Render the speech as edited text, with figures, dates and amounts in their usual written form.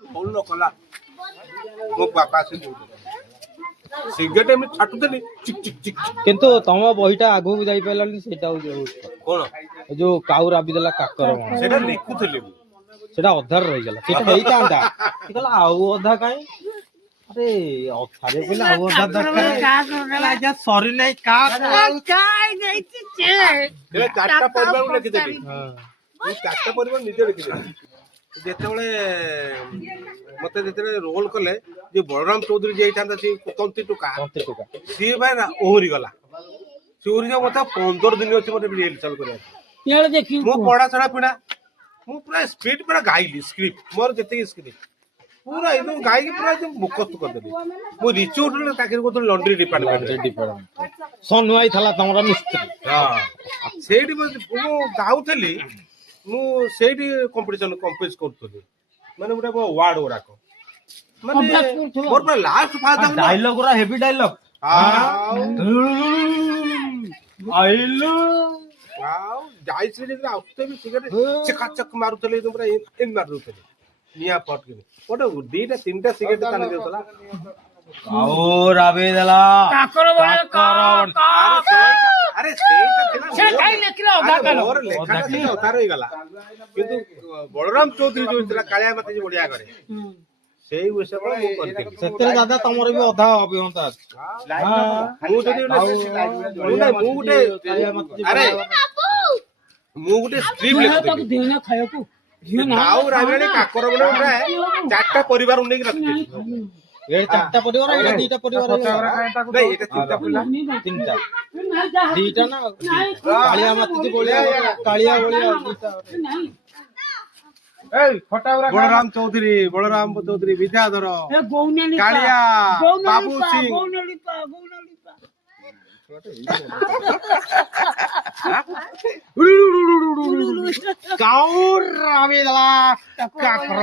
phone କଲା ମୋ ବାପା ଆସି ସିଗାରେଟ ଏମିତି ଛାଟୁଥିଲି ଚିକ୍ ଚିକ୍ ଚିକ୍ କିନ୍ତୁ ତମ ବହିଟା ଆଗକୁ ଯାଇପାରିଲାନି ସେଇଟା ହଉଛି କଣ ଏ ଯୋଉ କାଉ ରାବି ଦେଲା କାକର ସେଇଟା ଲେଖୁଥିଲି ମୁଁ ସେଟା ଅଧାରେ ରହିଗଲା ସେଇଟା ହେଇଥାନ୍ତା ସେ କହିଲା ଆଉ ଅଧା କାଇଁ ଆରେ ଅଧାରେ କହିଲେ ଆଉ ଅଧା ଦରକାର ଆଜ୍ଞା ସରି ନାଇଁ ଚାରିଟା ପରିବାର ଲେଖିଦେଲି ଚାରିଟା ପରିବାର ନିଜେ ଲେଖିଦେଲି ଯେତେବେଳେ ମତେ ଯେତେବେଳେ ରୋଲ କଲେ ଯେ ବଳରାମ ଚୌଧୁରୀ ଯିଏ ହେଇଥାନ୍ତା ସେ ତନ୍ତି ଟୁକା ସିଏ ଭାଇ ନା ଓହରି ଗଲା ସେ ଓହରି ଯାଉ ମତେ 15 ଦିନ ଅଛି ମତେ ରିହର୍ସାଲ କରିବାକୁ ମୁଁ ପଢା ଛଡା ପିଣା ମୁଁ ପୁରା ସ୍କ୍ରିପ୍ଟ ପୁରା ଗାଇଲି ସ୍କ୍ରିପ୍ଟ ମୋର ଯେତିକି ସ୍କ୍ରିପ୍ଟ ପୁରା ଏକଦମ ଗାଇକି ପୁରା ମୁଖସ୍ତ କରିଦେଲି ମୁଁ ରିଚୁ ଉଠିଲେ ଚାକିରି କରୁଥିଲି ଲଣ୍ଡ୍ରି ଡିପାର୍ଟମେଣ୍ଟ ସନୁଆଇ ଥିଲା ତମର ମିସ୍ତ୍ରୀ ହଁ ସେଇଠି ମୁଁ ଗାଉଥିଲି ମୁଁ ସେଇଠି କମ୍ପିଟିସନ କମ୍ପିଟ୍ କରୁଥିଲି ମାନେ ଗୋଟେ ୱାର୍ଡ ଗୁଡାକ ମାନେ ମୋର ପୁରା ଲାଷ୍ଟ ଫାଷ୍ଟ ଡାଇଲଗ ଗୁରା ହେଭି ଡାଇଲଗ ଆଇଲୁ ଆଉ ଯାଇଥିଲି ଯେତେବେଳେ ଆସୁଥିଲି ସିଗାରେଟ ଚକା ଚକ ମାରୁଥିଲେ ପୁରା ଏମିତି ମାରୁଥିଲେ ନିଆଁ ପଟକିନି ଗୋଟେ ଦିଟା ତିନିଟା ସିଗାରେଟ ଟାଣି ଦେଉଥିଲା ଆଉ ରାବି ଦେଲା ଆରେ ସେଇଟା ମୋର ଲେଖାଟା ସେଇଟା ଅଧାର ହେଇଗଲା କିନ୍ତୁ ବଳରାମ ଚୌଧୁରୀ ଯୋଉ ଥିଲା କାଳିଆ ମାତି ବଢିଆ କରେ ସେଇ ବିଷୟ ମୁଁ କରିଥିଲି ସେଥିରେ ଦାଦା ତମର ବି ଅଧା ଅଭିଜ୍ଞତା ଅଛି ମୁଁ ଯଦି ଆରେ ମୁଁ ଗୋଟେ ସ୍କ୍ରିପ୍ଟ ଲେଖୁଥିଲି ଆଉ ରାବିଣୀ କାକର ଗୋଟେ ଚାରିଟା ପରିବାର ନେଇକି ରଖିଥିଲି ଚାରିଟା ପରିବାର ଏଇଟା ଦିଟା ପରିବାର ତିନିଟା ଦିଟା ନା କାଳିଆ ମାତି କାଳିଆ ଭଳିଆ ବଳରାମ ଚୌଧୁରୀ ବିଦ୍ୟାଧର କାଳିଆ ବାବୁ ସିଂ କାଉର ରାବି ଦେଲା କାକର